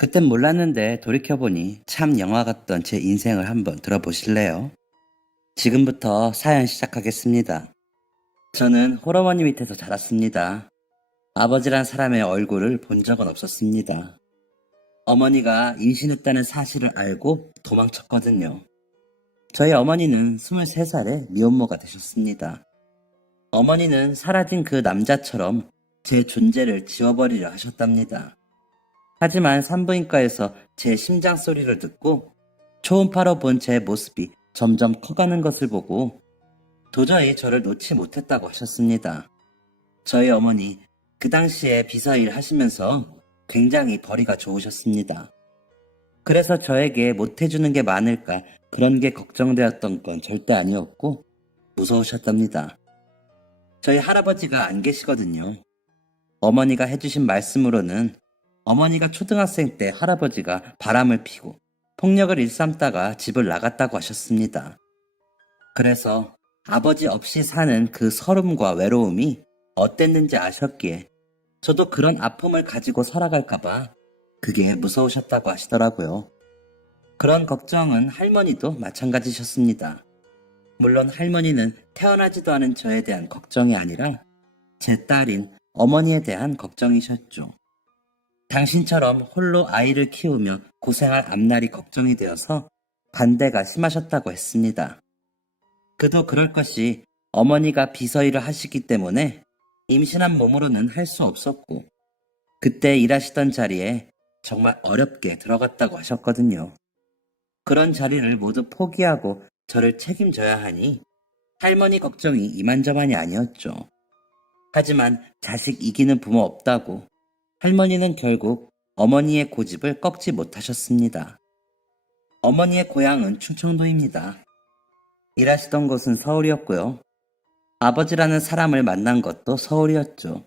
그땐 몰랐는데 돌이켜보니 참 영화 같던 제 인생을 한번 들어보실래요? 지금부터 사연 시작하겠습니다. 저는 홀어머니 밑에서 자랐습니다. 아버지란 사람의 얼굴을 본 적은 없었습니다. 어머니가 임신했다는 사실을 알고 도망쳤거든요. 저희 어머니는 23살에 미혼모가 되셨습니다. 어머니는 사라진 그 남자처럼 제 존재를 지워버리려 하셨답니다. 하지만 산부인과에서 제 심장 소리를 듣고 초음파로 본 제 모습이 점점 커가는 것을 보고 도저히 저를 놓지 못했다고 하셨습니다. 저희 어머니 그 당시에 비서일 하시면서 굉장히 벌이가 좋으셨습니다. 그래서 저에게 못해주는 게 많을까 그런 게 걱정되었던 건 절대 아니었고 무서우셨답니다. 저희 할아버지가 안 계시거든요. 어머니가 해주신 말씀으로는 어머니가 초등학생 때 할아버지가 바람을 피고 폭력을 일삼다가 집을 나갔다고 하셨습니다. 그래서 아버지 없이 사는 그 서름과 외로움이 어땠는지 아셨기에 저도 그런 아픔을 가지고 살아갈까봐 그게 무서우셨다고 하시더라고요. 그런 걱정은 할머니도 마찬가지셨습니다. 물론 할머니는 태어나지도 않은 저에 대한 걱정이 아니라 제 딸인 어머니에 대한 걱정이셨죠. 당신처럼 홀로 아이를 키우며 고생할 앞날이 걱정이 되어서 반대가 심하셨다고 했습니다. 그도 그럴 것이 어머니가 비서일을 하시기 때문에 임신한 몸으로는 할 수 없었고 그때 일하시던 자리에 정말 어렵게 들어갔다고 하셨거든요. 그런 자리를 모두 포기하고 저를 책임져야 하니 할머니 걱정이 이만저만이 아니었죠. 하지만 자식 이기는 부모 없다고 할머니는 결국 어머니의 고집을 꺾지 못하셨습니다. 어머니의 고향은 충청도입니다. 일하시던 곳은 서울이었고요. 아버지라는 사람을 만난 것도 서울이었죠.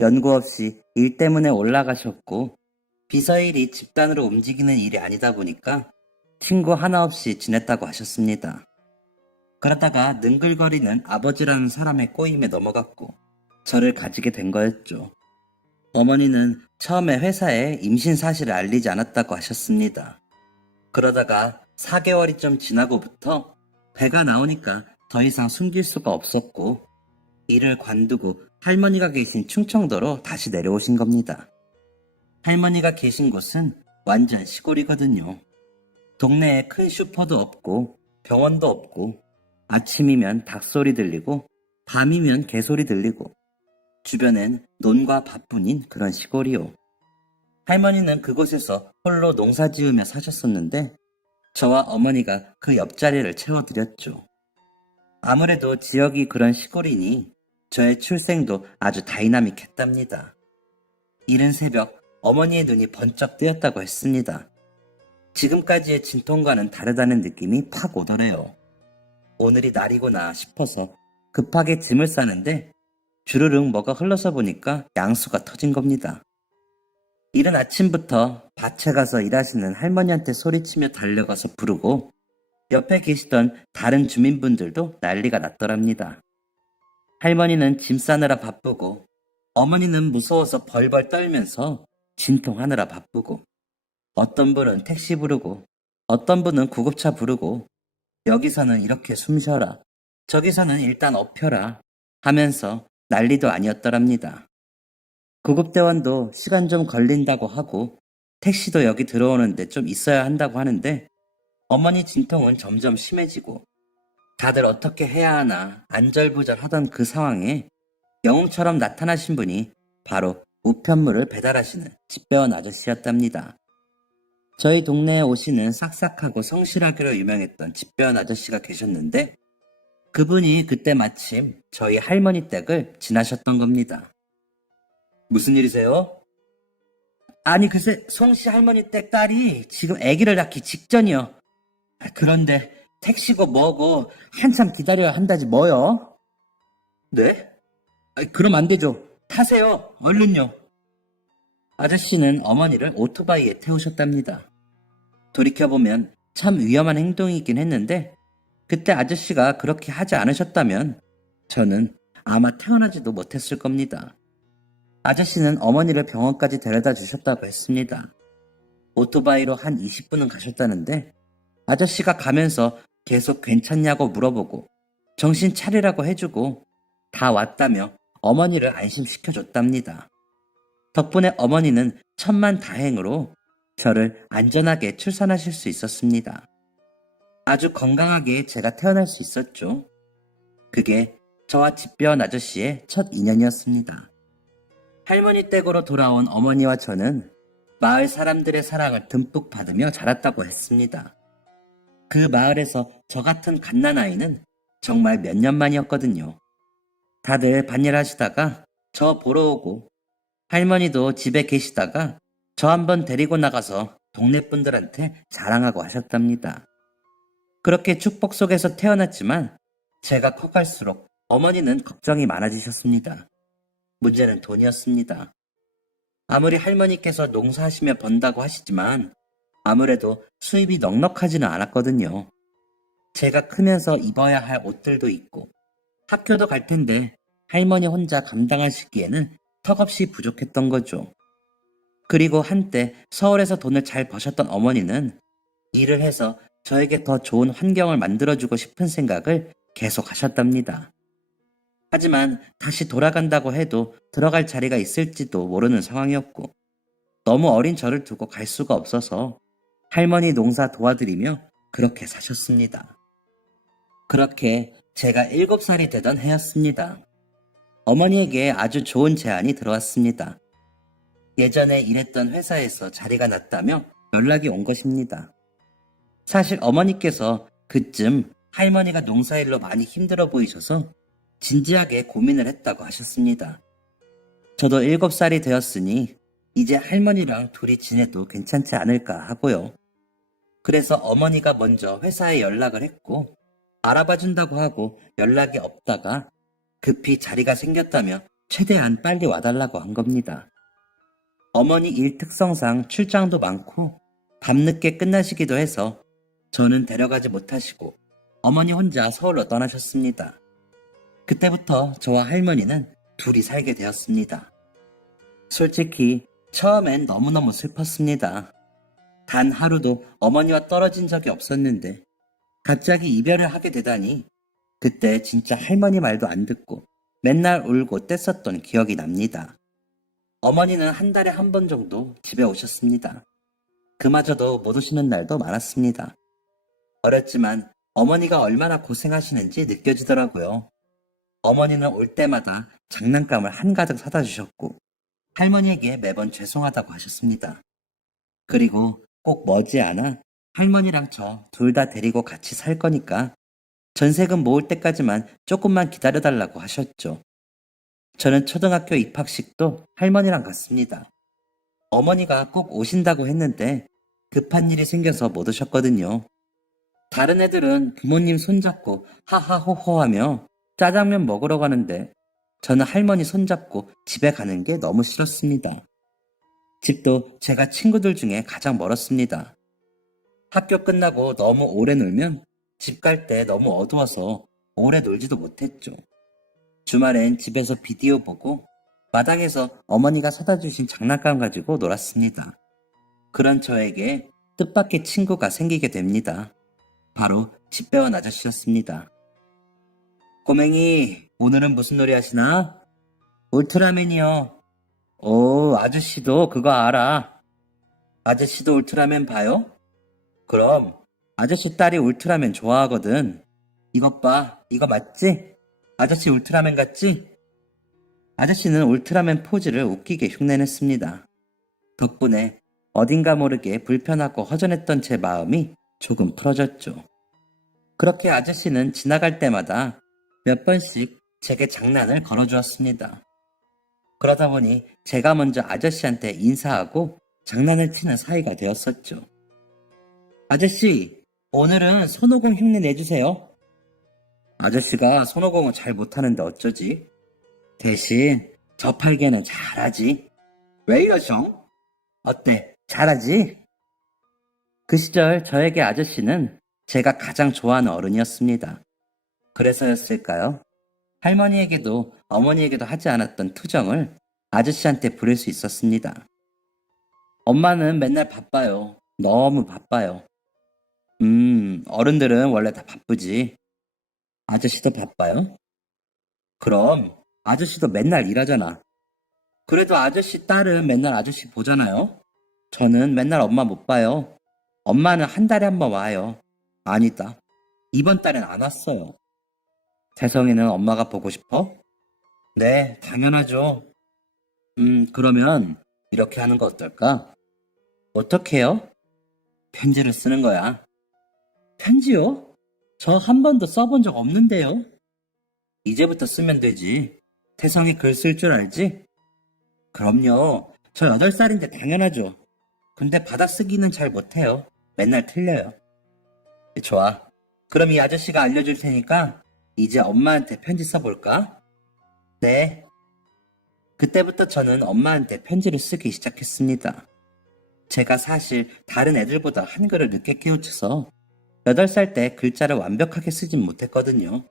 연구 없이 일 때문에 올라가셨고 비서일이 집단으로 움직이는 일이 아니다 보니까 친구 하나 없이 지냈다고 하셨습니다. 그러다가 능글거리는 아버지라는 사람의 꼬임에 넘어갔고 저를 가지게 된 거였죠. 어머니는 처음에 회사에 임신 사실을 알리지 않았다고 하셨습니다. 그러다가 4개월이 좀 지나고부터 배가 나오니까 더 이상 숨길 수가 없었고 일을 관두고 할머니가 계신 충청도로 다시 내려오신 겁니다. 할머니가 계신 곳은 완전 시골이거든요. 동네에 큰 슈퍼도 없고 병원도 없고 아침이면 닭소리 들리고 밤이면 개소리 들리고 주변엔 논과 밭뿐인 그런 시골이요. 할머니는 그곳에서 홀로 농사 지으며 사셨었는데 저와 어머니가 그 옆자리를 채워드렸죠. 아무래도 지역이 그런 시골이니 저의 출생도 아주 다이나믹했답니다. 이른 새벽 어머니의 눈이 번쩍 뜨였다고 했습니다. 지금까지의 진통과는 다르다는 느낌이 팍 오더래요. 오늘이 날이구나 싶어서 급하게 짐을 싸는데 주르륵 뭐가 흘러서 보니까 양수가 터진 겁니다. 이른 아침부터 밭에 가서 일하시는 할머니한테 소리치며 달려가서 부르고 옆에 계시던 다른 주민분들도 난리가 났더랍니다. 할머니는 짐 싸느라 바쁘고 어머니는 무서워서 벌벌 떨면서 진통하느라 바쁘고 어떤 분은 택시 부르고 어떤 분은 구급차 부르고 여기서는 이렇게 숨 쉬어라 저기서는 일단 엎혀라 하면서 난리도 아니었더랍니다. 구급대원도 시간 좀 걸린다고 하고 택시도 여기 들어오는데 좀 있어야 한다고 하는데 어머니 진통은 점점 심해지고 다들 어떻게 해야 하나 안절부절 하던 그 상황에 영웅처럼 나타나신 분이 바로 우편물을 배달하시는 집배원 아저씨였답니다. 저희 동네에 오시는 싹싹하고 성실하기로 유명했던 집배원 아저씨가 계셨는데 그분이 그때 마침 저희 할머니 댁을 지나셨던 겁니다. 무슨 일이세요? 아니 글쎄 송씨 할머니 댁 딸이 지금 아기를 낳기 직전이요. 그런데 택시고 뭐고 한참 기다려야 한다지 뭐요? 네? 그럼 안 되죠. 타세요. 얼른요. 아저씨는 어머니를 오토바이에 태우셨답니다. 돌이켜보면 참 위험한 행동이긴 했는데 그때 아저씨가 그렇게 하지 않으셨다면 저는 아마 태어나지도 못했을 겁니다. 아저씨는 어머니를 병원까지 데려다 주셨다고 했습니다. 오토바이로 한 20분은 가셨다는데 아저씨가 가면서 계속 괜찮냐고 물어보고 정신 차리라고 해주고 다 왔다며 어머니를 안심시켜줬답니다. 덕분에 어머니는 천만다행으로 저를 안전하게 출산하실 수 있었습니다. 아주 건강하게 제가 태어날 수 있었죠. 그게 저와 집배원 아저씨의 첫 인연이었습니다. 할머니 댁으로 돌아온 어머니와 저는 마을 사람들의 사랑을 듬뿍 받으며 자랐다고 했습니다. 그 마을에서 저 같은 갓난아이는 정말 몇 년 만이었거든요. 다들 반일하시다가 저 보러 오고 할머니도 집에 계시다가 저 한번 데리고 나가서 동네 분들한테 자랑하고 하셨답니다. 그렇게 축복 속에서 태어났지만 제가 커갈수록 어머니는 걱정이 많아지셨습니다. 문제는 돈이었습니다. 아무리 할머니께서 농사하시며 번다고 하시지만 아무래도 수입이 넉넉하지는 않았거든요. 제가 크면서 입어야 할 옷들도 있고 학교도 갈 텐데 할머니 혼자 감당하시기에는 턱없이 부족했던 거죠. 그리고 한때 서울에서 돈을 잘 버셨던 어머니는 일을 해서 저에게 더 좋은 환경을 만들어주고 싶은 생각을 계속 하셨답니다. 하지만 다시 돌아간다고 해도 들어갈 자리가 있을지도 모르는 상황이었고 너무 어린 저를 두고 갈 수가 없어서 할머니 농사 도와드리며 그렇게 사셨습니다. 그렇게 제가 7살이 되던 해였습니다. 어머니에게 아주 좋은 제안이 들어왔습니다. 예전에 일했던 회사에서 자리가 났다며 연락이 온 것입니다. 사실 어머니께서 그쯤 할머니가 농사일로 많이 힘들어 보이셔서 진지하게 고민을 했다고 하셨습니다. 저도 7살이 되었으니 이제 할머니랑 둘이 지내도 괜찮지 않을까 하고요. 그래서 어머니가 먼저 회사에 연락을 했고 알아봐준다고 하고 연락이 없다가 급히 자리가 생겼다며 최대한 빨리 와달라고 한 겁니다. 어머니 일 특성상 출장도 많고 밤늦게 끝나시기도 해서 저는 데려가지 못하시고 어머니 혼자 서울로 떠나셨습니다. 그때부터 저와 할머니는 둘이 살게 되었습니다. 솔직히 처음엔 너무너무 슬펐습니다. 단 하루도 어머니와 떨어진 적이 없었는데 갑자기 이별을 하게 되다니 그때 진짜 할머니 말도 안 듣고 맨날 울고 뗐었던 기억이 납니다. 어머니는 한 달에 한 번 정도 집에 오셨습니다. 그마저도 못 오시는 날도 많았습니다. 어렸지만 어머니가 얼마나 고생하시는지 느껴지더라고요. 어머니는 올 때마다 장난감을 한가득 사다 주셨고 할머니에게 매번 죄송하다고 하셨습니다. 그리고 꼭 머지않아 할머니랑 저 둘 다 데리고 같이 살 거니까 전세금 모을 때까지만 조금만 기다려달라고 하셨죠. 저는 초등학교 입학식도 할머니랑 갔습니다. 어머니가 꼭 오신다고 했는데 급한 일이 생겨서 못 오셨거든요. 다른 애들은 부모님 손잡고 하하호호하며 짜장면 먹으러 가는데 저는 할머니 손잡고 집에 가는 게 너무 싫었습니다. 집도 제가 친구들 중에 가장 멀었습니다. 학교 끝나고 너무 오래 놀면 집 갈 때 너무 어두워서 오래 놀지도 못했죠. 주말엔 집에서 비디오 보고 마당에서 어머니가 사다 주신 장난감 가지고 놀았습니다. 그런 저에게 뜻밖의 친구가 생기게 됩니다. 바로 집배원 아저씨였습니다. 꼬맹이, 오늘은 무슨 놀이 하시나? 울트라맨이요. 오, 아저씨도 그거 알아. 아저씨도 울트라맨 봐요? 그럼 아저씨 딸이 울트라맨 좋아하거든. 이것 봐, 이거 맞지? 아저씨 울트라맨 같지? 아저씨는 울트라맨 포즈를 웃기게 흉내냈습니다. 덕분에 어딘가 모르게 불편하고 허전했던 제 마음이 조금 풀어졌죠. 그렇게 아저씨는 지나갈 때마다 몇 번씩 제게 장난을 걸어주었습니다. 그러다 보니 제가 먼저 아저씨한테 인사하고 장난을 치는 사이가 되었었죠. 아저씨, 오늘은 손오공 흉내 내주세요. 아저씨가 손오공을 잘 못하는데 어쩌지? 대신 저팔계는 잘하지. 왜 이러셔? 어때? 잘하지? 그 시절 저에게 아저씨는 제가 가장 좋아하는 어른이었습니다. 그래서였을까요? 할머니에게도 어머니에게도 하지 않았던 투정을 아저씨한테 부릴 수 있었습니다. 엄마는 맨날 바빠요. 너무 바빠요. 어른들은 원래 다 바쁘지. 아저씨도 바빠요? 그럼 아저씨도 맨날 일하잖아. 그래도 아저씨 딸은 맨날 아저씨 보잖아요. 저는 맨날 엄마 못 봐요. 엄마는 한 달에 한 번 와요. 아니다. 이번 달엔 안 왔어요. 태성이는 엄마가 보고 싶어? 네, 당연하죠. 그러면 이렇게 하는 거 어떨까? 어떻게 해요? 편지를 쓰는 거야. 편지요? 저 한 번도 써본 적 없는데요. 이제부터 쓰면 되지. 태성이 글 쓸 줄 알지? 그럼요. 저 8살인데 당연하죠. 근데 받아쓰기는 잘 못해요. 맨날 틀려요. 좋아. 그럼 이 아저씨가 알려줄 테니까 이제 엄마한테 편지 써볼까? 네. 그때부터 저는 엄마한테 편지를 쓰기 시작했습니다. 제가 사실 다른 애들보다 한글을 늦게 깨우쳐서 8살 때 글자를 완벽하게 쓰진 못했거든요.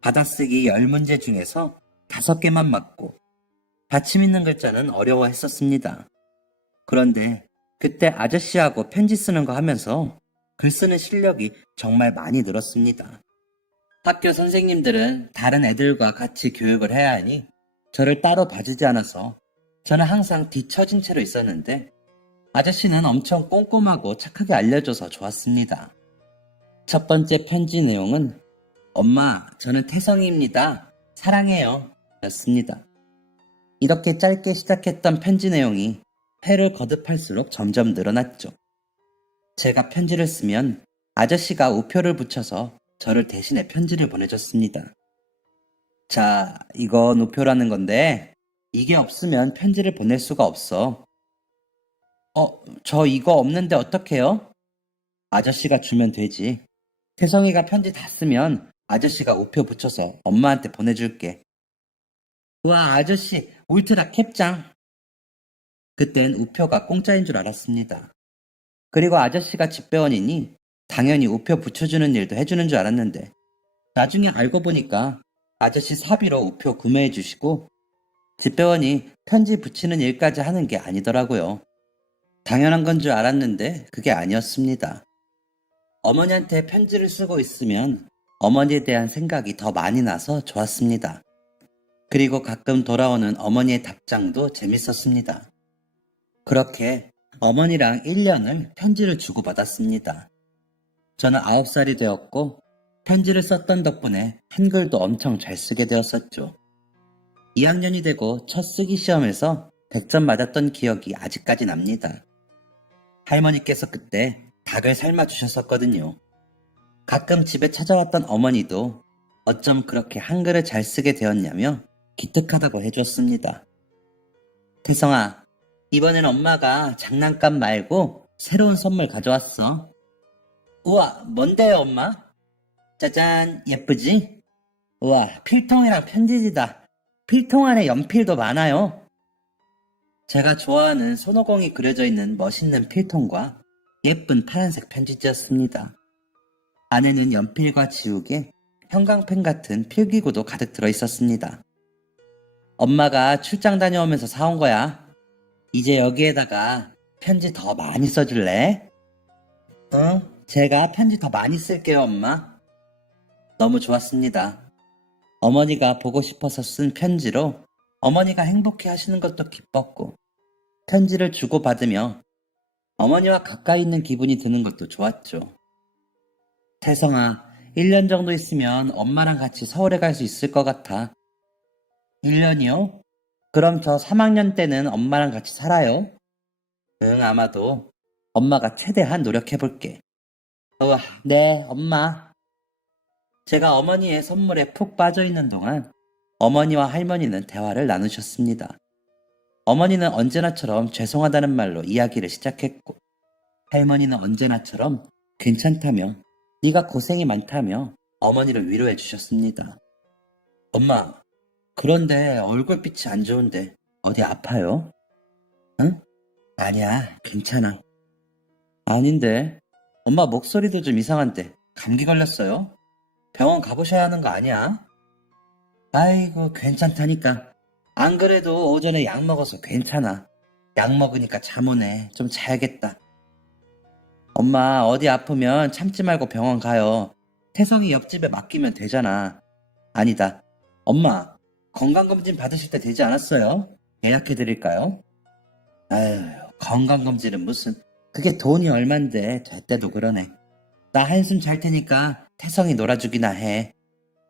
받아쓰기 10문제 중에서 5개만 맞고 받침 있는 글자는 어려워했었습니다. 그런데 그때 아저씨하고 편지 쓰는 거 하면서 글 쓰는 실력이 정말 많이 늘었습니다. 학교 선생님들은 다른 애들과 같이 교육을 해야 하니 저를 따로 봐주지 않아서 저는 항상 뒤처진 채로 있었는데 아저씨는 엄청 꼼꼼하고 착하게 알려줘서 좋았습니다. 첫 번째 편지 내용은 엄마, 저는 태성이입니다. 사랑해요. 였습니다. 이렇게 짧게 시작했던 편지 내용이 회를 거듭할수록 점점 늘어났죠. 제가 편지를 쓰면 아저씨가 우표를 붙여서 저를 대신해 편지를 보내줬습니다. 자, 이건 우표라는 건데 이게 없으면 편지를 보낼 수가 없어. 저 이거 없는데 어떡해요? 아저씨가 주면 되지. 태성이가 편지 다 쓰면 아저씨가 우표 붙여서 엄마한테 보내줄게. 우와, 아저씨, 울트라 캡장. 그땐 우표가 공짜인 줄 알았습니다. 그리고 아저씨가 집배원이니 당연히 우표 붙여주는 일도 해주는 줄 알았는데 나중에 알고 보니까 아저씨 사비로 우표 구매해 주시고 집배원이 편지 붙이는 일까지 하는 게 아니더라고요. 당연한 건 줄 알았는데 그게 아니었습니다. 어머니한테 편지를 쓰고 있으면 어머니에 대한 생각이 더 많이 나서 좋았습니다. 그리고 가끔 돌아오는 어머니의 답장도 재밌었습니다. 그렇게 어머니랑 1년을 편지를 주고받았습니다. 저는 9살이 되었고 편지를 썼던 덕분에 한글도 엄청 잘 쓰게 되었었죠. 2학년이 되고 첫 쓰기 시험에서 100점 맞았던 기억이 아직까지 납니다. 할머니께서 그때 닭을 삶아 주셨었거든요. 가끔 집에 찾아왔던 어머니도 어쩜 그렇게 한글을 잘 쓰게 되었냐며 기특하다고 해줬습니다. 태성아, 이번엔 엄마가 장난감 말고 새로운 선물 가져왔어. 우와, 뭔데요, 엄마? 짜잔, 예쁘지? 우와, 필통이랑 편지지다. 필통 안에 연필도 많아요. 제가 좋아하는 손오공이 그려져 있는 멋있는 필통과 예쁜 파란색 편지지였습니다. 안에는 연필과 지우개, 형광펜 같은 필기구도 가득 들어 있었습니다. 엄마가 출장 다녀오면서 사온 거야. 이제 여기에다가 편지 더 많이 써줄래? 응, 제가 편지 더 많이 쓸게요, 엄마. 너무 좋았습니다. 어머니가 보고 싶어서 쓴 편지로 어머니가 행복해 하시는 것도 기뻤고, 편지를 주고받으며 어머니와 가까이 있는 기분이 드는 것도 좋았죠. 태성아, 1년 정도 있으면 엄마랑 같이 서울에 갈 수 있을 것 같아. 1년이요? 그럼 저 3학년 때는 엄마랑 같이 살아요? 응, 아마도. 엄마가 최대한 노력해볼게. 우와, 네, 엄마. 제가 어머니의 선물에 푹 빠져있는 동안 어머니와 할머니는 대화를 나누셨습니다. 어머니는 언제나처럼 죄송하다는 말로 이야기를 시작했고 할머니는 언제나처럼 괜찮다며 네가 고생이 많다며 어머니를 위로해 주셨습니다. 엄마, 그런데 얼굴빛이 안 좋은데 어디 아파요? 응? 아니야, 괜찮아. 아닌데 엄마 목소리도 좀 이상한데 감기 걸렸어요? 병원 가보셔야 하는 거 아니야? 아이고, 괜찮다니까. 안 그래도 오전에 약 먹어서 괜찮아. 약 먹으니까 잠 오네. 좀 자야겠다. 엄마, 어디 아프면 참지 말고 병원 가요. 태성이 옆집에 맡기면 되잖아. 아니다. 엄마, 건강검진 받으실 때 되지 않았어요? 예약해드릴까요? 아유, 건강검진은 무슨. 그게 돈이 얼만데, 될 때도 그러네. 나 한숨 잘 테니까 태성이 놀아주기나 해.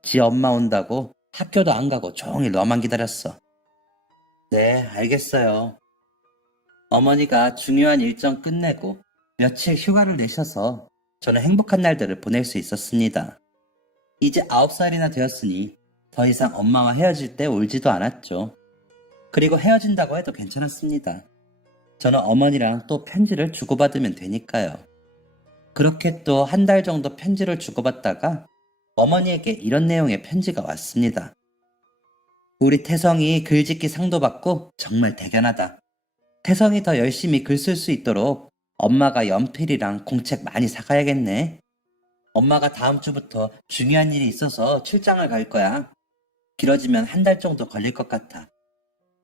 지 엄마 온다고 학교도 안 가고 종일 너만 기다렸어. 네, 알겠어요. 어머니가 중요한 일정 끝내고 며칠 휴가를 내셔서 저는 행복한 날들을 보낼 수 있었습니다. 이제 9살이나 되었으니 더 이상 엄마와 헤어질 때 울지도 않았죠. 그리고 헤어진다고 해도 괜찮았습니다. 저는 어머니랑 또 편지를 주고받으면 되니까요. 그렇게 또 한 달 정도 편지를 주고받다가 어머니에게 이런 내용의 편지가 왔습니다. 우리 태성이 글짓기 상도 받고 정말 대견하다. 태성이 더 열심히 글 쓸 수 있도록 엄마가 연필이랑 공책 많이 사가야겠네. 엄마가 다음 주부터 중요한 일이 있어서 출장을 갈 거야. 길어지면 한 달 정도 걸릴 것 같아.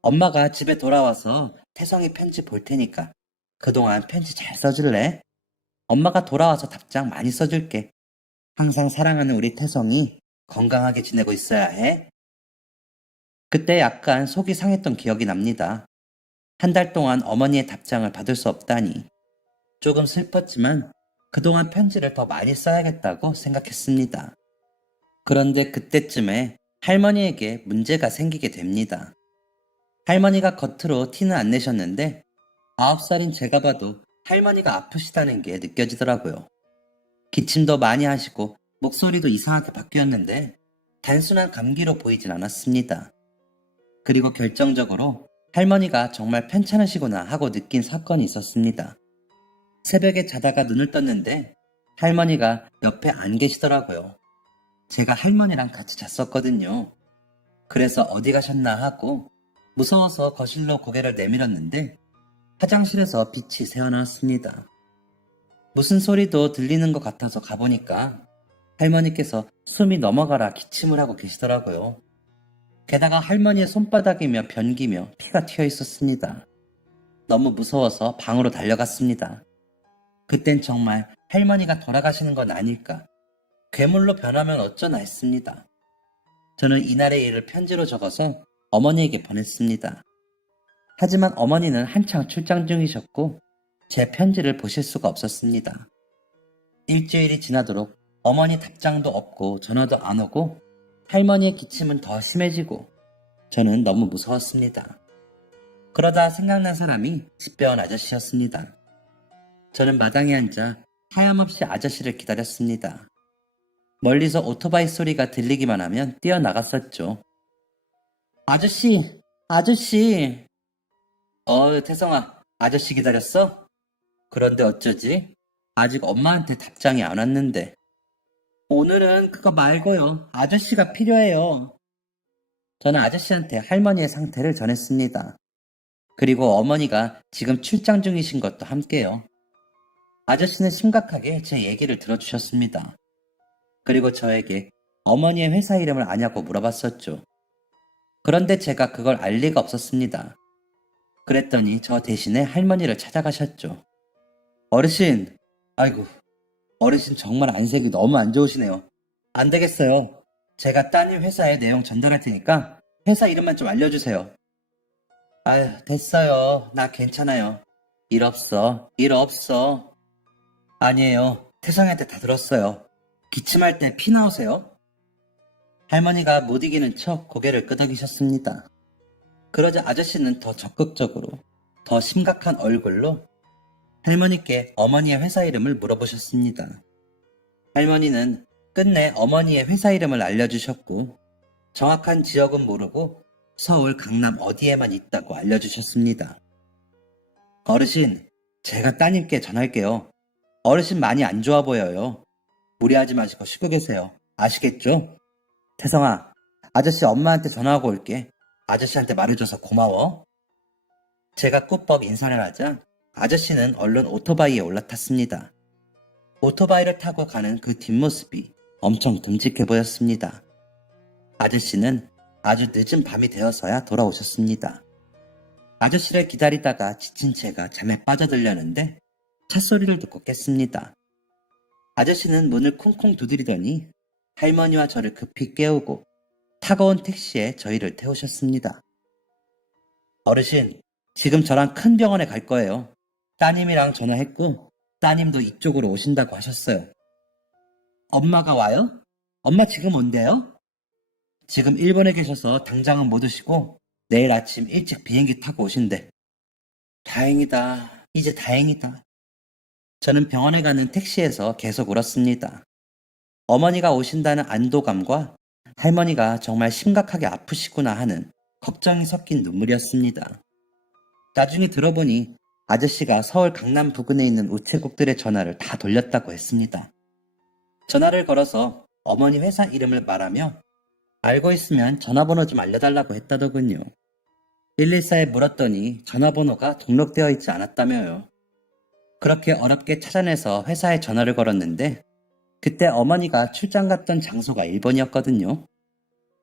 엄마가 집에 돌아와서 태성이 편지 볼 테니까 그동안 편지 잘 써줄래? 엄마가 돌아와서 답장 많이 써줄게. 항상 사랑하는 우리 태성이 건강하게 지내고 있어야 해. 그때 약간 속이 상했던 기억이 납니다. 한 달 동안 어머니의 답장을 받을 수 없다니. 조금 슬펐지만 그동안 편지를 더 많이 써야겠다고 생각했습니다. 그런데 그때쯤에 할머니에게 문제가 생기게 됩니다. 할머니가 겉으로 티는 안 내셨는데 9살인 제가 봐도 할머니가 아프시다는 게 느껴지더라고요. 기침도 많이 하시고 목소리도 이상하게 바뀌었는데 단순한 감기로 보이진 않았습니다. 그리고 결정적으로 할머니가 정말 편찮으시구나 하고 느낀 사건이 있었습니다. 새벽에 자다가 눈을 떴는데 할머니가 옆에 안 계시더라고요. 제가 할머니랑 같이 잤었거든요. 그래서 어디 가셨나 하고 무서워서 거실로 고개를 내밀었는데 화장실에서 빛이 새어나왔습니다. 무슨 소리도 들리는 것 같아서 가보니까 할머니께서 숨이 넘어가라 기침을 하고 계시더라고요. 게다가 할머니의 손바닥이며 변기며 피가 튀어 있었습니다. 너무 무서워서 방으로 달려갔습니다. 그땐 정말 할머니가 돌아가시는 건 아닐까, 괴물로 변하면 어쩌나 했습니다. 저는 이날의 일을 편지로 적어서 어머니에게 보냈습니다. 하지만 어머니는 한창 출장 중이셨고 제 편지를 보실 수가 없었습니다. 일주일이 지나도록 어머니 답장도 없고 전화도 안 오고 할머니의 기침은 더 심해지고 저는 너무 무서웠습니다. 그러다 생각난 사람이 집배원 아저씨였습니다. 저는 마당에 앉아 하염없이 아저씨를 기다렸습니다. 멀리서 오토바이 소리가 들리기만 하면 뛰어나갔었죠. 아저씨, 아저씨. 태성아, 아저씨 기다렸어? 그런데 어쩌지? 아직 엄마한테 답장이 안 왔는데. 오늘은 그거 말고요. 아저씨가 필요해요. 저는 아저씨한테 할머니의 상태를 전했습니다. 그리고 어머니가 지금 출장 중이신 것도 함께요. 아저씨는 심각하게 제 얘기를 들어주셨습니다. 그리고 저에게 어머니의 회사 이름을 아냐고 물어봤었죠. 그런데 제가 그걸 알 리가 없었습니다. 그랬더니 저 대신에 할머니를 찾아가셨죠. 어르신, 아이고, 어르신 정말 안색이 너무 안 좋으시네요. 안 되겠어요. 제가 따님 회사의 내용 전달할 테니까 회사 이름만 좀 알려주세요. 아유, 됐어요. 나 괜찮아요. 일 없어. 일 없어. 아니에요. 태성이한테 다 들었어요. 기침할 때 피 나오세요? 할머니가 못 이기는 척 고개를 끄덕이셨습니다. 그러자 아저씨는 더 적극적으로, 더 심각한 얼굴로 할머니께 어머니의 회사 이름을 물어보셨습니다. 할머니는 끝내 어머니의 회사 이름을 알려주셨고 정확한 지역은 모르고 서울 강남 어디에만 있다고 알려주셨습니다. 어르신, 제가 따님께 전할게요. 어르신 많이 안 좋아 보여요. 무리하지 마시고 쉬고 계세요. 아시겠죠? 태성아, 아저씨 엄마한테 전화하고 올게. 아저씨한테 말해줘서 고마워. 제가 꾸벅 인사를 하자 아저씨는 얼른 오토바이에 올라탔습니다. 오토바이를 타고 가는 그 뒷모습이 엄청 듬직해 보였습니다. 아저씨는 아주 늦은 밤이 되어서야 돌아오셨습니다. 아저씨를 기다리다가 지친 채가 잠에 빠져들려는데 찻소리를 듣고 깼습니다. 아저씨는 문을 쿵쿵 두드리더니 할머니와 저를 급히 깨우고 타고 온 택시에 저희를 태우셨습니다. 어르신, 지금 저랑 큰 병원에 갈 거예요. 따님이랑 전화했고 따님도 이쪽으로 오신다고 하셨어요. 엄마가 와요? 엄마 지금 온대요? 지금 일본에 계셔서 당장은 못 오시고 내일 아침 일찍 비행기 타고 오신대. 다행이다. 이제 다행이다. 저는 병원에 가는 택시에서 계속 울었습니다. 어머니가 오신다는 안도감과 할머니가 정말 심각하게 아프시구나 하는 걱정이 섞인 눈물이었습니다. 나중에 들어보니 아저씨가 서울 강남 부근에 있는 우체국들의 전화를 다 돌렸다고 했습니다. 전화를 걸어서 어머니 회사 이름을 말하며 알고 있으면 전화번호 좀 알려달라고 했다더군요. 114에 물었더니 전화번호가 등록되어 있지 않았다며요. 그렇게 어렵게 찾아내서 회사에 전화를 걸었는데 그때 어머니가 출장 갔던 장소가 일본이었거든요.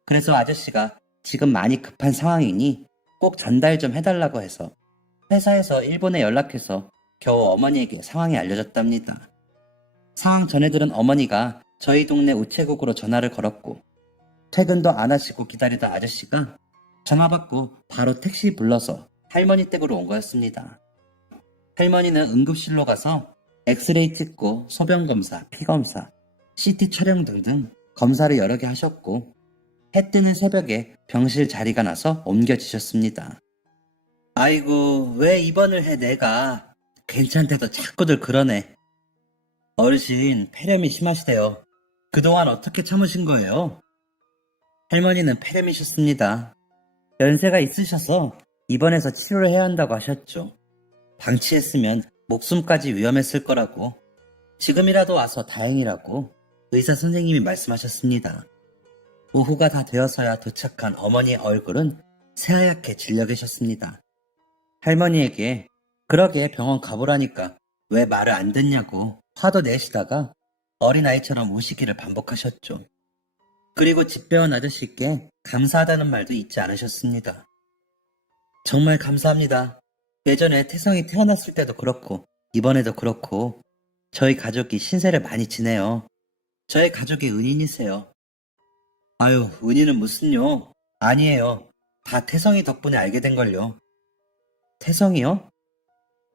그래서 아저씨가 지금 많이 급한 상황이니 꼭 전달 좀 해달라고 해서 회사에서 일본에 연락해서 겨우 어머니에게 상황이 알려졌답니다. 상황 전해 들은 어머니가 저희 동네 우체국으로 전화를 걸었고 퇴근도 안 하시고 기다리던 아저씨가 전화 받고 바로 택시 불러서 할머니 댁으로 온 거였습니다. 할머니는 응급실로 가서 엑스레이 찍고 소변검사, 피검사, CT 촬영 등등 검사를 여러 개 하셨고 해 뜨는 새벽에 병실 자리가 나서 옮겨지셨습니다. 아이고 왜 입원을 해 내가. 괜찮대도 자꾸들 그러네. 어르신 폐렴이 심하시대요. 그동안 어떻게 참으신 거예요? 할머니는 폐렴이셨습니다. 연세가 있으셔서 입원해서 치료를 해야 한다고 하셨죠. 방치했으면 목숨까지 위험했을 거라고. 지금이라도 와서 다행이라고 의사 선생님이 말씀하셨습니다. 오후가 다 되어서야 도착한 어머니의 얼굴은 새하얗게 질려 계셨습니다. 할머니에게 그러게 병원 가보라니까 왜 말을 안 듣냐고 화도 내시다가 어린아이처럼 우시기를 반복하셨죠. 그리고 집배원 아저씨께 감사하다는 말도 잊지 않으셨습니다. 정말 감사합니다. 예전에 태성이 태어났을 때도 그렇고 이번에도 그렇고 저희 가족이 신세를 많이 지내요. 저희 가족의 은인이세요. 아유, 은인은 무슨요? 아니에요. 다 태성이 덕분에 알게 된걸요. 태성이요?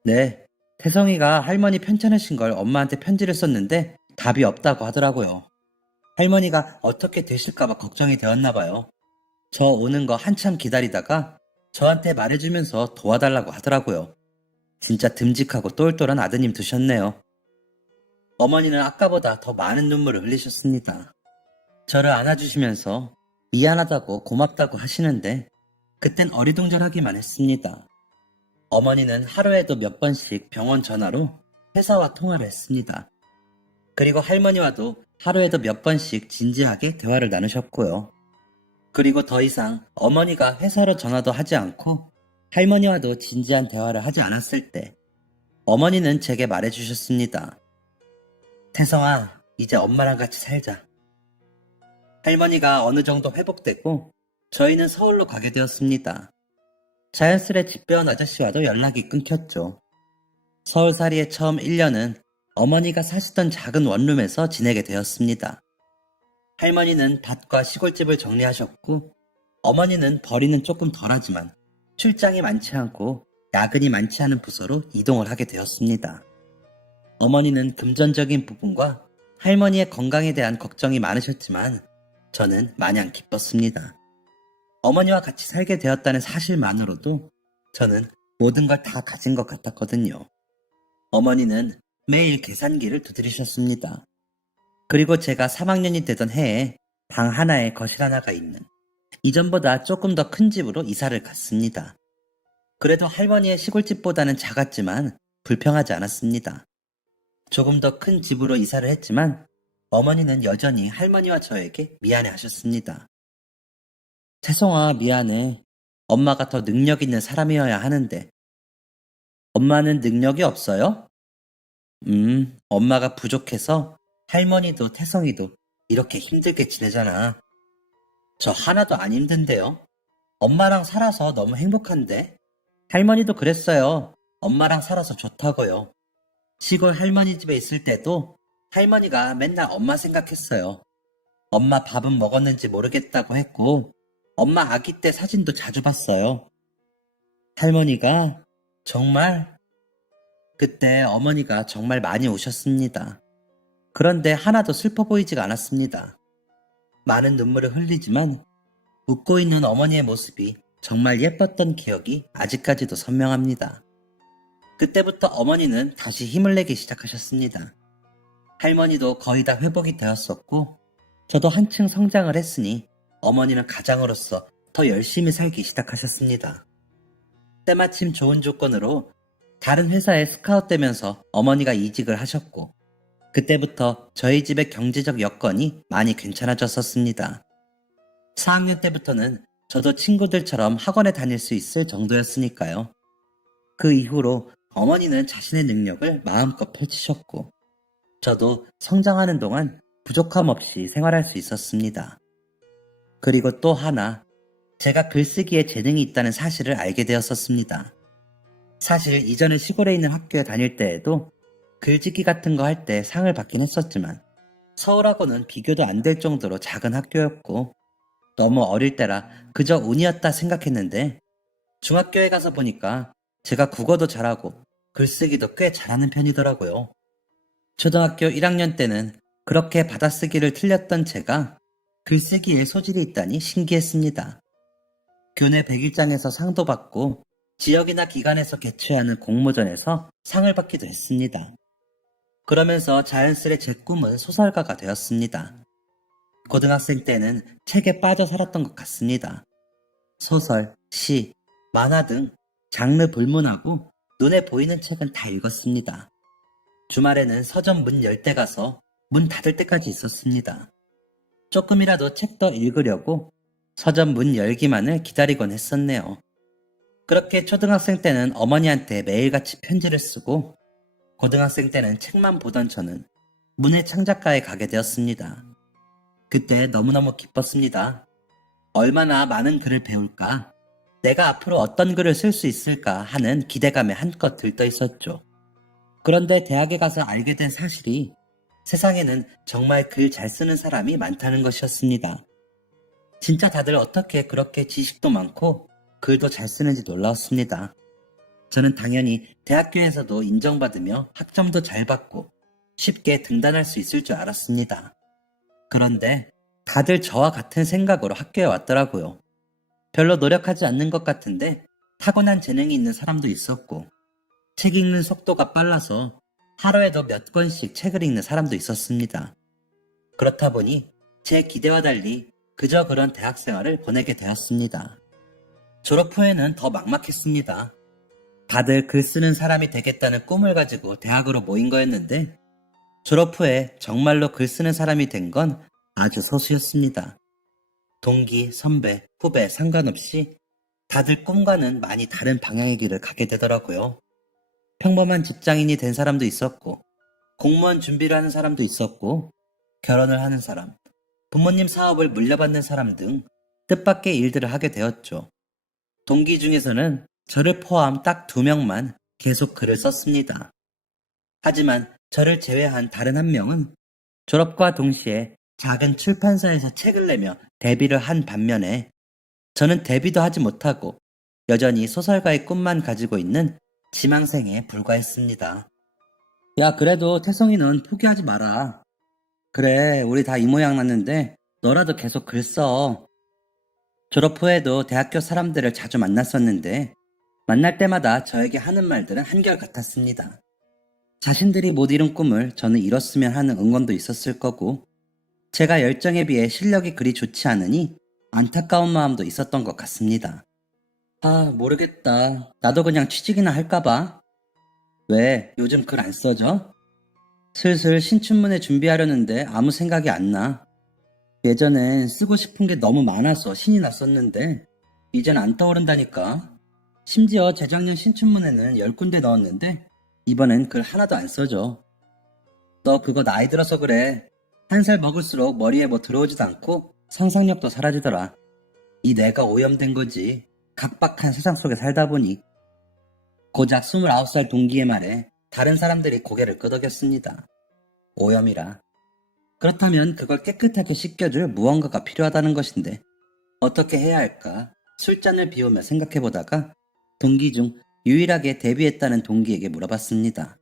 네, 태성이가 할머니 편찮으신 걸 엄마한테 편지를 썼는데 답이 없다고 하더라고요. 할머니가 어떻게 되실까봐 걱정이 되었나 봐요. 저 오는 거 한참 기다리다가 저한테 말해주면서 도와달라고 하더라고요. 진짜 듬직하고 똘똘한 아드님 두셨네요. 어머니는 아까보다 더 많은 눈물을 흘리셨습니다. 저를 안아주시면서 미안하다고 고맙다고 하시는데 그땐 어리둥절하기만 했습니다. 어머니는 하루에도 몇 번씩 병원 전화로 회사와 통화를 했습니다. 그리고 할머니와도 하루에도 몇 번씩 진지하게 대화를 나누셨고요. 그리고 더 이상 어머니가 회사로 전화도 하지 않고 할머니와도 진지한 대화를 하지 않았을 때 어머니는 제게 말해주셨습니다. 태성아, 이제 엄마랑 같이 살자. 할머니가 어느 정도 회복되고 저희는 서울로 가게 되었습니다. 자연스레 집배원 아저씨와도 연락이 끊겼죠. 서울살이의 처음 1년은 어머니가 사시던 작은 원룸에서 지내게 되었습니다. 할머니는 밭과 시골집을 정리하셨고 어머니는 벌이는 조금 덜하지만 출장이 많지 않고 야근이 많지 않은 부서로 이동을 하게 되었습니다. 어머니는 금전적인 부분과 할머니의 건강에 대한 걱정이 많으셨지만 저는 마냥 기뻤습니다. 어머니와 같이 살게 되었다는 사실만으로도 저는 모든 걸 다 가진 것 같았거든요. 어머니는 매일 계산기를 두드리셨습니다. 그리고 제가 3학년이 되던 해에 방 하나에 거실 하나가 있는 이전보다 조금 더 큰 집으로 이사를 갔습니다. 그래도 할머니의 시골집보다는 작았지만 불평하지 않았습니다. 조금 더 큰 집으로 이사를 했지만 어머니는 여전히 할머니와 저에게 미안해 하셨습니다. 태성아, 미안해. 엄마가 더 능력 있는 사람이어야 하는데. 엄마는 능력이 없어요? 엄마가 부족해서 할머니도 태성이도 이렇게 힘들게 지내잖아. 저 하나도 안 힘든데요. 엄마랑 살아서 너무 행복한데. 할머니도 그랬어요. 엄마랑 살아서 좋다고요. 시골 할머니 집에 있을 때도 할머니가 맨날 엄마 생각했어요. 엄마 밥은 먹었는지 모르겠다고 했고, 엄마 아기 때 사진도 자주 봤어요. 할머니가 정말 그때 어머니가 정말 많이 우셨습니다. 그런데 하나도 슬퍼 보이지가 않았습니다. 많은 눈물을 흘리지만 웃고 있는 어머니의 모습이 정말 예뻤던 기억이 아직까지도 선명합니다. 그때부터 어머니는 다시 힘을 내기 시작하셨습니다. 할머니도 거의 다 회복이 되었었고, 저도 한층 성장을 했으니 어머니는 가장으로서 더 열심히 살기 시작하셨습니다. 때마침 좋은 조건으로 다른 회사에 스카웃되면서 어머니가 이직을 하셨고, 그때부터 저희 집의 경제적 여건이 많이 괜찮아졌었습니다. 4학년 때부터는 저도 친구들처럼 학원에 다닐 수 있을 정도였으니까요. 그 이후로 어머니는 자신의 능력을 마음껏 펼치셨고, 저도 성장하는 동안 부족함 없이 생활할 수 있었습니다. 그리고 또 하나, 제가 글쓰기에 재능이 있다는 사실을 알게 되었었습니다. 사실 이전에 시골에 있는 학교에 다닐 때에도 글짓기 같은 거 할 때 상을 받긴 했었지만, 서울하고는 비교도 안 될 정도로 작은 학교였고, 너무 어릴 때라 그저 운이었다 생각했는데, 중학교에 가서 보니까 제가 국어도 잘하고 글쓰기도 꽤 잘하는 편이더라고요. 초등학교 1학년 때는 그렇게 받아쓰기를 틀렸던 제가 글쓰기에 소질이 있다니 신기했습니다. 교내 100일장에서 상도 받고 지역이나 기관에서 개최하는 공모전에서 상을 받기도 했습니다. 그러면서 자연스레 제 꿈은 소설가가 되었습니다. 고등학생 때는 책에 빠져 살았던 것 같습니다. 소설, 시, 만화 등 장르 불문하고 눈에 보이는 책은 다 읽었습니다. 주말에는 서점 문 열 때 가서 문 닫을 때까지 있었습니다. 조금이라도 책 더 읽으려고 서점 문 열기만을 기다리곤 했었네요. 그렇게 초등학생 때는 어머니한테 매일같이 편지를 쓰고, 고등학생 때는 책만 보던 저는 문예 창작과에 가게 되었습니다. 그때 너무너무 기뻤습니다. 얼마나 많은 글을 배울까, 내가 앞으로 어떤 글을 쓸 수 있을까 하는 기대감에 한껏 들떠 있었죠. 그런데 대학에 가서 알게 된 사실이 세상에는 정말 글 잘 쓰는 사람이 많다는 것이었습니다. 진짜 다들 어떻게 그렇게 지식도 많고 글도 잘 쓰는지 놀라웠습니다. 저는 당연히 대학교에서도 인정받으며 학점도 잘 받고 쉽게 등단할 수 있을 줄 알았습니다. 그런데 다들 저와 같은 생각으로 학교에 왔더라고요. 별로 노력하지 않는 것 같은데 타고난 재능이 있는 사람도 있었고, 책 읽는 속도가 빨라서 하루에도 몇 권씩 책을 읽는 사람도 있었습니다. 그렇다 보니 제 기대와 달리 그저 그런 대학 생활을 보내게 되었습니다. 졸업 후에는 더 막막했습니다. 다들 글 쓰는 사람이 되겠다는 꿈을 가지고 대학으로 모인 거였는데, 졸업 후에 정말로 글 쓰는 사람이 된 건 아주 소수였습니다. 동기, 선배, 후배 상관없이 다들 꿈과는 많이 다른 방향의 길을 가게 되더라고요. 평범한 직장인이 된 사람도 있었고, 공무원 준비를 하는 사람도 있었고, 결혼을 하는 사람, 부모님 사업을 물려받는 사람 등 뜻밖의 일들을 하게 되었죠. 동기 중에서는 저를 포함 딱 2명만 계속 글을 썼습니다. 하지만 저를 제외한 다른 한 명은 졸업과 동시에 작은 출판사에서 책을 내며 데뷔를 한 반면에, 저는 데뷔도 하지 못하고 여전히 소설가의 꿈만 가지고 있는 지망생에 불과했습니다. 야, 그래도 태성이는 포기하지 마라. 그래, 우리 다 이 모양 났는데 너라도 계속 글 써. 졸업 후에도 대학교 사람들을 자주 만났었는데, 만날 때마다 저에게 하는 말들은 한결같았습니다. 자신들이 못 이룬 꿈을 저는 이뤘으면 하는 응원도 있었을 거고, 제가 열정에 비해 실력이 그리 좋지 않으니 안타까운 마음도 있었던 것 같습니다. 아, 모르겠다. 나도 그냥 취직이나 할까봐. 왜, 요즘 글 안 써져? 슬슬 신춘문예 준비하려는데 아무 생각이 안 나. 예전엔 쓰고 싶은 게 너무 많아서 신이 났었는데 이젠 안 떠오른다니까. 심지어 재작년 신춘문예는 10군데 넣었는데 이번엔 글 하나도 안 써져. 너 그거 나이 들어서 그래. 한 살 먹을수록 머리에 뭐 들어오지도 않고 상상력도 사라지더라. 이 뇌가 오염된 거지. 각박한 세상 속에 살다 보니. 고작 29살 동기의 말에 다른 사람들이 고개를 끄덕였습니다. 오염이라. 그렇다면 그걸 깨끗하게 씻겨줄 무언가가 필요하다는 것인데 어떻게 해야 할까? 술잔을 비우며 생각해보다가 동기 중 유일하게 데뷔했다는 동기에게 물어봤습니다.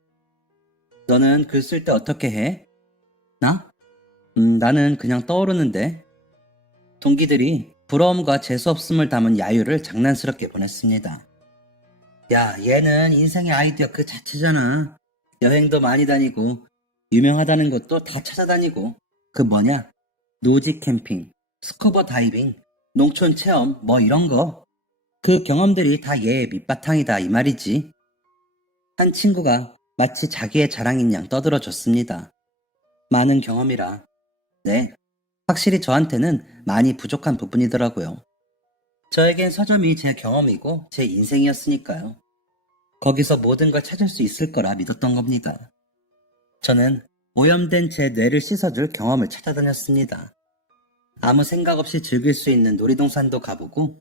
너는 글 쓸 때 어떻게 해? 나? 나는 그냥 떠오르는데. 동기들이 부러움과 재수없음을 담은 야유를 장난스럽게 보냈습니다. 야, 얘는 인생의 아이디어 그 자체잖아. 여행도 많이 다니고 유명하다는 것도 다 찾아다니고 그 뭐냐? 노지 캠핑, 스쿠버 다이빙, 농촌 체험 뭐 이런 거. 그 경험들이 다 얘의 밑바탕이다 이 말이지. 한 친구가 마치 자기의 자랑인 양 떠들어줬습니다. 많은 경험이라. 네, 확실히 저한테는 많이 부족한 부분이더라고요. 저에겐 서점이 제 경험이고 제 인생이었으니까요. 거기서 모든 걸 찾을 수 있을 거라 믿었던 겁니다. 저는 오염된 제 뇌를 씻어줄 경험을 찾아다녔습니다. 아무 생각 없이 즐길 수 있는 놀이동산도 가보고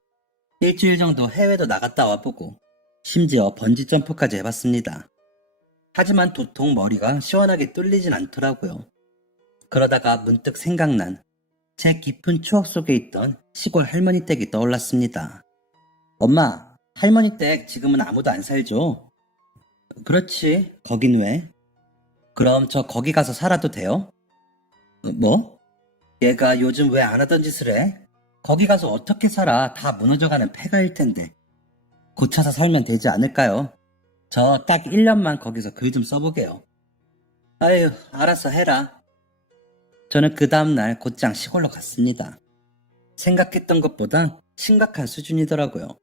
일주일 정도 해외도 나갔다 와보고 심지어 번지점프까지 해봤습니다. 하지만 도통 머리가 시원하게 뚫리진 않더라고요. 그러다가 문득 생각난 제 깊은 추억 속에 있던 시골 할머니 댁이 떠올랐습니다. 엄마, 할머니 댁 지금은 아무도 안 살죠? 그렇지, 거긴 왜? 그럼 저 거기 가서 살아도 돼요? 뭐? 얘가 요즘 왜 안 하던 짓을 해? 거기 가서 어떻게 살아? 다 무너져가는 폐가일 텐데. 고쳐서 살면 되지 않을까요? 저 딱 1년만 거기서 글 좀 써보게요. 아유, 알아서 해라. 저는 그 다음날 곧장 시골로 갔습니다. 생각했던 것보다 심각한 수준이더라고요.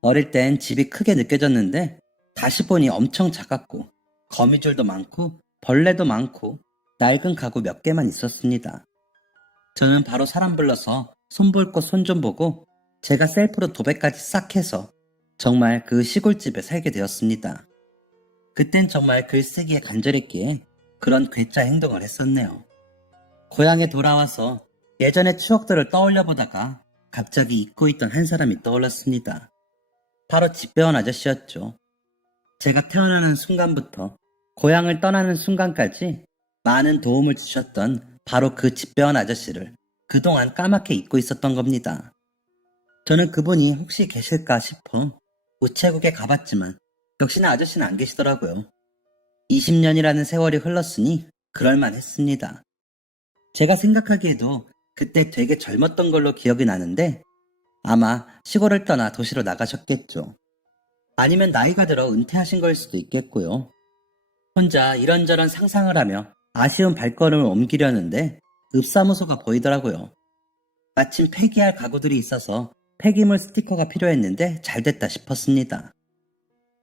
어릴 땐 집이 크게 느껴졌는데 다시 보니 엄청 작았고 거미줄도 많고 벌레도 많고 낡은 가구 몇 개만 있었습니다. 저는 바로 사람 불러서 손 볼 곳 손 좀 보고 제가 셀프로 도배까지 싹 해서 정말 그 시골집에 살게 되었습니다. 그땐 정말 글쓰기에 간절했기에 그런 괴짜 행동을 했었네요. 고향에 돌아와서 예전의 추억들을 떠올려 보다가 갑자기 잊고 있던 한 사람이 떠올랐습니다. 바로 집배원 아저씨였죠. 제가 태어나는 순간부터 고향을 떠나는 순간까지 많은 도움을 주셨던 바로 그 집배원 아저씨를 그동안 까맣게 잊고 있었던 겁니다. 저는 그분이 혹시 계실까 싶어 우체국에 가봤지만 역시나 아저씨는 안 계시더라고요. 20년이라는 세월이 흘렀으니 그럴만 했습니다. 제가 생각하기에도 그때 되게 젊었던 걸로 기억이 나는데 아마 시골을 떠나 도시로 나가셨겠죠. 아니면 나이가 들어 은퇴하신 걸 수도 있겠고요. 혼자 이런저런 상상을 하며 아쉬운 발걸음을 옮기려는데 읍사무소가 보이더라고요. 마침 폐기할 가구들이 있어서 폐기물 스티커가 필요했는데 잘됐다 싶었습니다.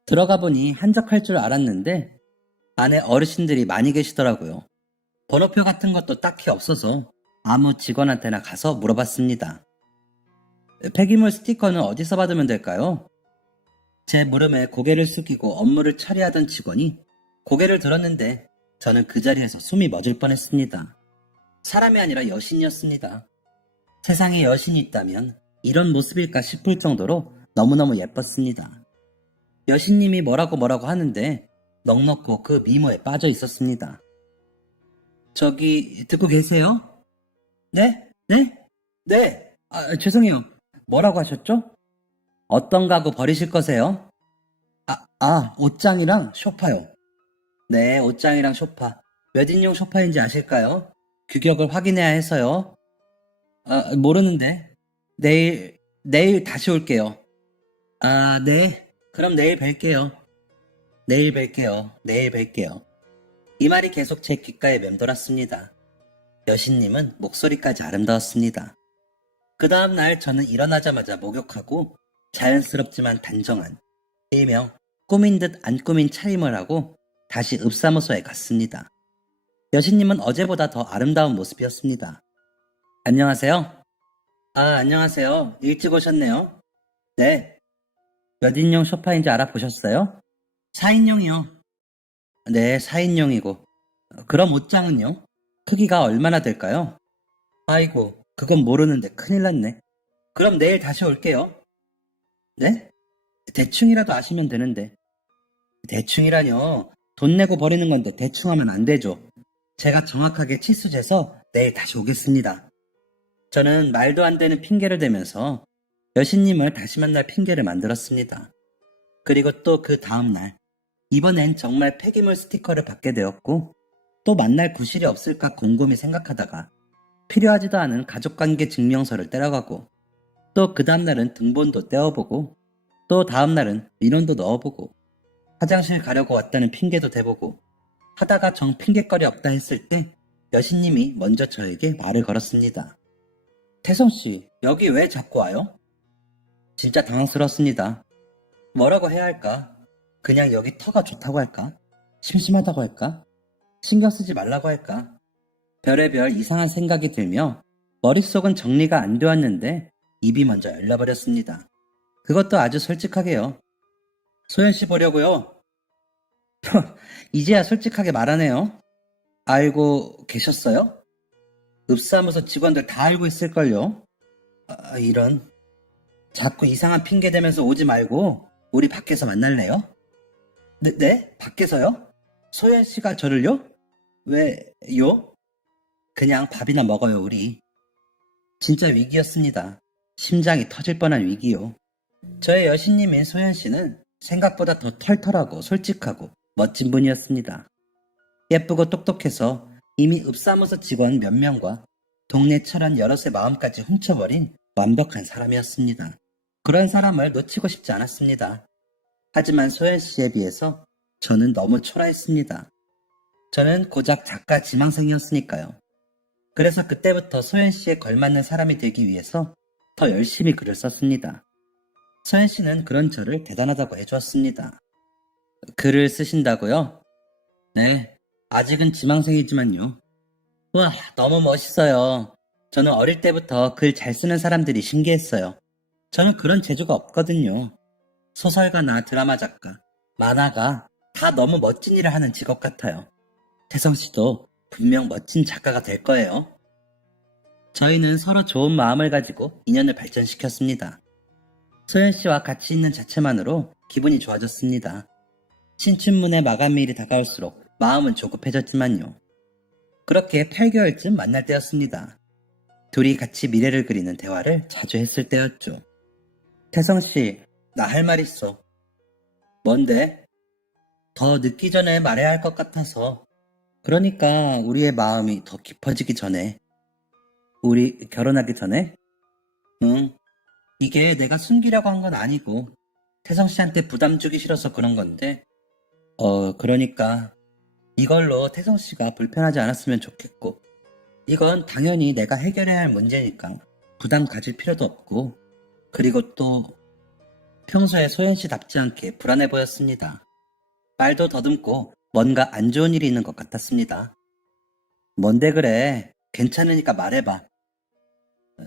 들어가 보니 한적할 줄 알았는데 안에 어르신들이 많이 계시더라고요. 번호표 같은 것도 딱히 없어서 아무 직원한테나 가서 물어봤습니다. 폐기물 스티커는 어디서 받으면 될까요? 제 물음에 고개를 숙이고 업무를 처리하던 직원이 고개를 들었는데 저는 그 자리에서 숨이 멎을 뻔했습니다. 사람이 아니라 여신이었습니다. 세상에 여신이 있다면 이런 모습일까 싶을 정도로 너무너무 예뻤습니다. 여신님이 뭐라고 하는데 넋놓고 그 미모에 빠져 있었습니다. 저기 듣고 계세요? 네? 네? 네! 죄송해요. 뭐라고 하셨죠? 어떤 가구 버리실 거세요? 옷장이랑 소파요. 네, 옷장이랑 소파. 몇 인용 소파인지 아실까요? 규격을 확인해야 해서요. 모르는데. 내일 다시 올게요. 네. 그럼 내일 뵐게요. 내일 뵐게요. 이 말이 계속 제 귓가에 맴돌았습니다. 여신님은 목소리까지 아름다웠습니다. 그 다음날 저는 일어나자마자 목욕하고 자연스럽지만 단정한 일명 꾸민 듯 안 꾸민 차림을 하고 다시 읍사무소에 갔습니다. 여신님은 어제보다 더 아름다운 모습이었습니다. 안녕하세요. 안녕하세요. 일찍 오셨네요. 네. 몇 인용 소파인지 알아보셨어요? 4인용이요. 네, 4인용이고. 그럼 옷장은요? 크기가 얼마나 될까요? 아이고, 그건 모르는데 큰일 났네. 그럼 내일 다시 올게요. 네? 대충이라도 아시면 되는데. 대충이라뇨. 돈 내고 버리는 건데 대충 하면 안 되죠. 제가 정확하게 치수 재서 내일 다시 오겠습니다. 저는 말도 안 되는 핑계를 대면서 여신님을 다시 만날 핑계를 만들었습니다. 그리고 또 그 다음날, 이번엔 정말 폐기물 스티커를 받게 되었고, 또 만날 구실이 없을까 곰곰이 생각하다가 필요하지도 않은 가족관계 증명서를 떼러가고, 또 그 다음날은 등본도 떼어보고, 또 다음날은 민원도 넣어보고, 화장실 가려고 왔다는 핑계도 대보고, 하다가 정 핑계거리 없다 했을 때 여신님이 먼저 저에게 말을 걸었습니다. 태성씨, 여기 왜 자꾸 와요? 진짜 당황스럽습니다. 뭐라고 해야 할까? 그냥 여기 터가 좋다고 할까? 심심하다고 할까? 신경 쓰지 말라고 할까? 별의별 이상한 생각이 들며 머릿속은 정리가 안 되었는데 입이 먼저 열려버렸습니다. 그것도 아주 솔직하게요. 소연씨 보려고요. 이제야 솔직하게 말하네요. 알고 계셨어요? 읍사무소 직원들 다 알고 있을걸요? 이런. 자꾸 이상한 핑계 대면서 오지 말고 우리 밖에서 만날래요? 네? 밖에서요? 소연 씨가 저를요? 왜요? 그냥 밥이나 먹어요, 우리. 진짜 위기였습니다. 심장이 터질 뻔한 위기요. 저의 여신님인 소연 씨는 생각보다 더 털털하고 솔직하고 멋진 분이었습니다. 예쁘고 똑똑해서 이미 읍사무소 직원 몇 명과 동네 철원 여럿의 마음까지 훔쳐버린 완벽한 사람이었습니다. 그런 사람을 놓치고 싶지 않았습니다. 하지만 소연 씨에 비해서 저는 너무 초라했습니다. 저는 고작 작가 지망생이었으니까요. 그래서 그때부터 소연 씨에 걸맞는 사람이 되기 위해서 더 열심히 글을 썼습니다. 소연 씨는 그런 저를 대단하다고 해주었습니다. 글을 쓰신다고요? 네, 아직은 지망생이지만요. 와, 너무 멋있어요. 저는 어릴 때부터 글 잘 쓰는 사람들이 신기했어요. 저는 그런 재주가 없거든요. 소설가나 드라마 작가, 만화가 다 너무 멋진 일을 하는 직업 같아요. 태성 씨도 분명 멋진 작가가 될 거예요. 저희는 서로 좋은 마음을 가지고 인연을 발전시켰습니다. 소연 씨와 같이 있는 자체만으로 기분이 좋아졌습니다. 신춘문예 마감일이 다가올수록 마음은 조급해졌지만요. 그렇게 8개월쯤 만날 때였습니다. 둘이 같이 미래를 그리는 대화를 자주 했을 때였죠. 태성 씨, 나 할 말 있어. 뭔데? 더 늦기 전에 말해야 할 것 같아서. 그러니까 우리의 마음이 더 깊어지기 전에. 우리 결혼하기 전에? 응. 이게 내가 숨기려고 한 건 아니고 태성 씨한테 부담 주기 싫어서 그런 건데. 그러니까 이걸로 태성 씨가 불편하지 않았으면 좋겠고. 이건 당연히 내가 해결해야 할 문제니까 부담 가질 필요도 없고. 그리고 또 평소에 소연 씨답지 않게 불안해 보였습니다. 말도 더듬고 뭔가 안 좋은 일이 있는 것 같았습니다. 뭔데 그래? 괜찮으니까 말해봐.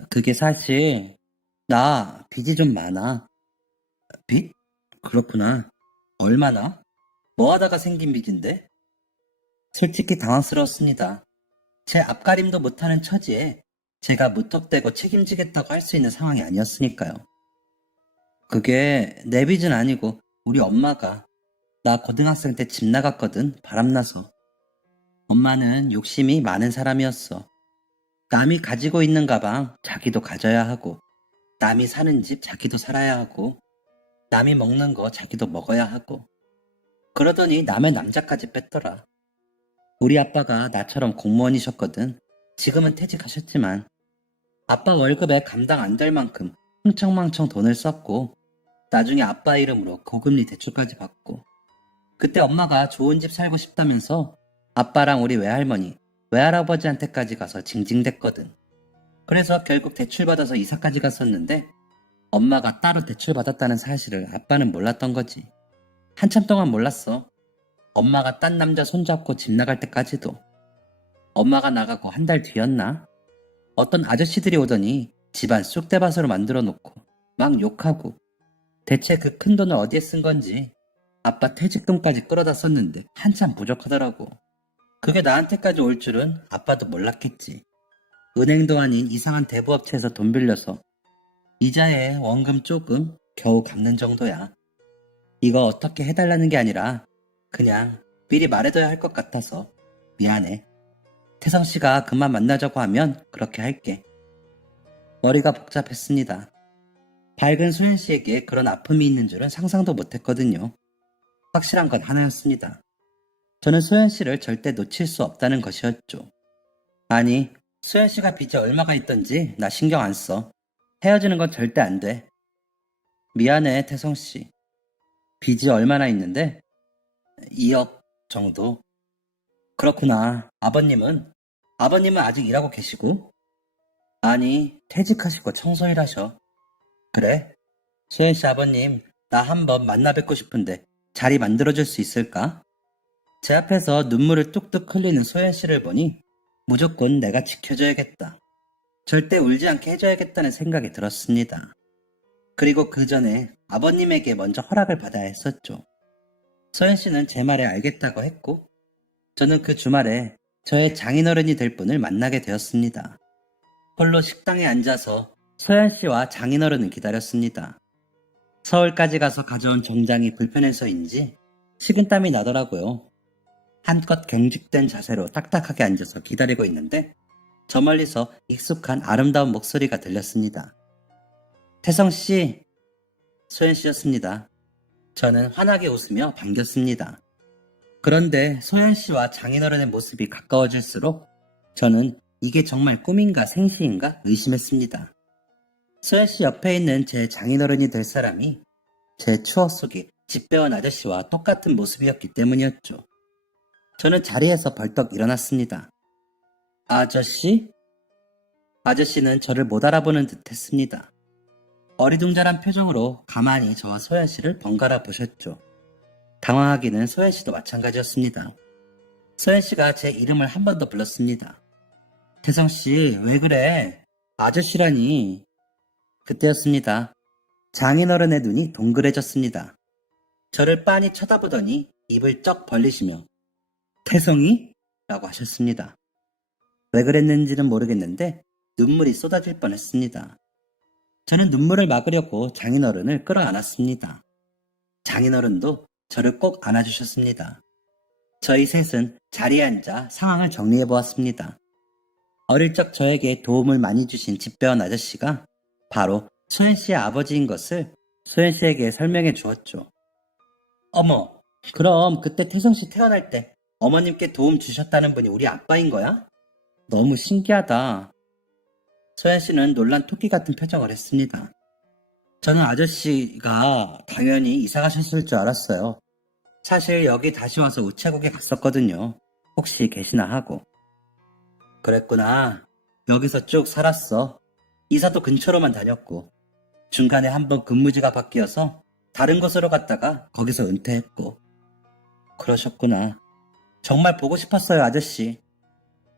그게 사실 나 빚이 좀 많아. 빚? 그렇구나. 얼마나? 뭐 하다가 생긴 빚인데? 솔직히 당황스러웠습니다. 제 앞가림도 못하는 처지에 제가 무턱대고 책임지겠다고 할 수 있는 상황이 아니었으니까요. 그게 내 빚은 아니고 우리 엄마가 나 고등학생 때 집 나갔거든, 바람나서. 엄마는 욕심이 많은 사람이었어. 남이 가지고 있는 가방 자기도 가져야 하고, 남이 사는 집 자기도 살아야 하고, 남이 먹는 거 자기도 먹어야 하고, 그러더니 남의 남자까지 뺐더라. 우리 아빠가 나처럼 공무원이셨거든. 지금은 퇴직하셨지만, 아빠 월급에 감당 안 될 만큼 흥청망청 돈을 썼고, 나중에 아빠 이름으로 고금리 대출까지 받고, 그때 엄마가 좋은 집 살고 싶다면서 아빠랑 우리 외할머니, 외할아버지한테까지 가서 징징댔거든. 그래서 결국 대출받아서 이사까지 갔었는데 엄마가 따로 대출받았다는 사실을 아빠는 몰랐던 거지. 한참 동안 몰랐어. 엄마가 딴 남자 손잡고 집 나갈 때까지도. 엄마가 나가고 한 달 뒤였나? 어떤 아저씨들이 오더니 집안 쑥대밭으로 만들어 놓고 막 욕하고 대체 그 큰 돈을 어디에 쓴 건지 아빠 퇴직금까지 끌어다 썼는데 한참 부족하더라고. 그게 나한테까지 올 줄은 아빠도 몰랐겠지. 은행도 아닌 이상한 대부업체에서 돈 빌려서 이자에 원금 조금 겨우 갚는 정도야. 이거 어떻게 해달라는 게 아니라 그냥 미리 말해둬야 할 것 같아서 미안해. 태성 씨가 그만 만나자고 하면 그렇게 할게. 머리가 복잡했습니다. 밝은 소연 씨에게 그런 아픔이 있는 줄은 상상도 못했거든요. 확실한 건 하나였습니다. 저는 소연 씨를 절대 놓칠 수 없다는 것이었죠. 아니, 소연 씨가 빚이 얼마가 있던지 나 신경 안 써. 헤어지는 건 절대 안 돼. 미안해, 태성 씨. 빚이 얼마나 있는데? 2억 정도. 그렇구나. 아버님은 아직 일하고 계시고? 아니, 퇴직하시고 청소일 하셔. 그래? 소연 씨 아버님, 나 한번 만나 뵙고 싶은데 자리 만들어줄 수 있을까? 제 앞에서 눈물을 뚝뚝 흘리는 소연 씨를 보니 무조건 내가 지켜줘야겠다. 절대 울지 않게 해줘야겠다는 생각이 들었습니다. 그리고 그 전에 아버님에게 먼저 허락을 받아야 했었죠. 소연 씨는 제 말에 알겠다고 했고, 저는 그 주말에 저의 장인어른이 될 분을 만나게 되었습니다. 홀로 식당에 앉아서 소연 씨와 장인어른을 기다렸습니다. 서울까지 가서 가져온 정장이 불편해서인지 식은땀이 나더라고요. 한껏 경직된 자세로 딱딱하게 앉아서 기다리고 있는데 저 멀리서 익숙한 아름다운 목소리가 들렸습니다. 태성씨, 소연씨였습니다. 저는 환하게 웃으며 반겼습니다. 그런데 소연씨와 장인어른의 모습이 가까워질수록 저는 이게 정말 꿈인가 생시인가 의심했습니다. 소연씨 옆에 있는 제 장인어른이 될 사람이 제 추억 속의 집배원 아저씨와 똑같은 모습이었기 때문이었죠. 저는 자리에서 벌떡 일어났습니다. 아저씨? 아저씨는 저를 못 알아보는 듯 했습니다. 어리둥절한 표정으로 가만히 저와 소연씨를 번갈아 보셨죠. 당황하기는 소연씨도 마찬가지였습니다. 소연씨가 제 이름을 한 번 더 불렀습니다. 태성씨, 왜 그래? 아저씨라니. 그때였습니다. 장인어른의 눈이 동그래졌습니다. 저를 빤히 쳐다보더니 입을 쩍 벌리시며 태성이? 라고 하셨습니다. 왜 그랬는지는 모르겠는데 눈물이 쏟아질 뻔했습니다. 저는 눈물을 막으려고 장인어른을 끌어안았습니다. 장인어른도 저를 꼭 안아주셨습니다. 저희 셋은 자리에 앉아 상황을 정리해 보았습니다. 어릴 적 저에게 도움을 많이 주신 집배원 아저씨가 바로 소연 씨의 아버지인 것을 소연 씨에게 설명해 주었죠. 어머, 그럼 그때 태성 씨 태어날 때 어머님께 도움 주셨다는 분이 우리 아빠인 거야? 너무 신기하다. 소연 씨는 놀란 토끼 같은 표정을 했습니다. 저는 아저씨가 당연히 이사 가셨을 줄 알았어요. 사실 여기 다시 와서 우체국에 갔었거든요. 혹시 계시나 하고. 그랬구나. 여기서 쭉 살았어. 이사도 근처로만 다녔고 중간에 한번 근무지가 바뀌어서 다른 곳으로 갔다가 거기서 은퇴했고. 그러셨구나. 정말 보고 싶었어요, 아저씨.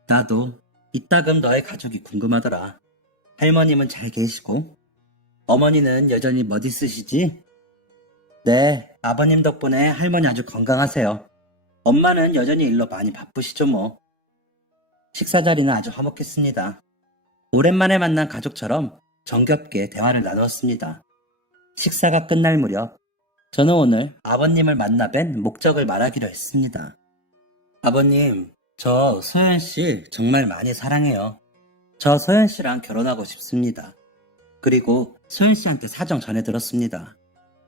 나도 이따금 너의 가족이 궁금하더라. 할머님은 잘 계시고 어머니는 여전히 멋있으시지? 네, 아버님 덕분에 할머니 아주 건강하세요. 엄마는 여전히 일로 많이 바쁘시죠 뭐. 식사 자리는 아주 화목했습니다. 오랜만에 만난 가족처럼 정겹게 대화를 나누었습니다. 식사가 끝날 무렵 저는 오늘 아버님을 만나 뵌 목적을 말하기로 했습니다. 아버님, 저 소연 씨 정말 많이 사랑해요. 저 소연 씨랑 결혼하고 싶습니다. 그리고 소연 씨한테 사정 전해 들었습니다.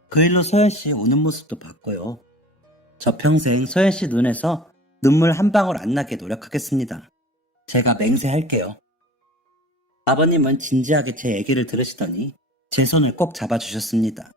그 일로 소연 씨 우는 모습도 봤고요. 저 평생 소연 씨 눈에서 눈물 한 방울 안 나게 노력하겠습니다. 제가 맹세할게요. 아버님은 진지하게 제 얘기를 들으시더니 제 손을 꼭 잡아주셨습니다.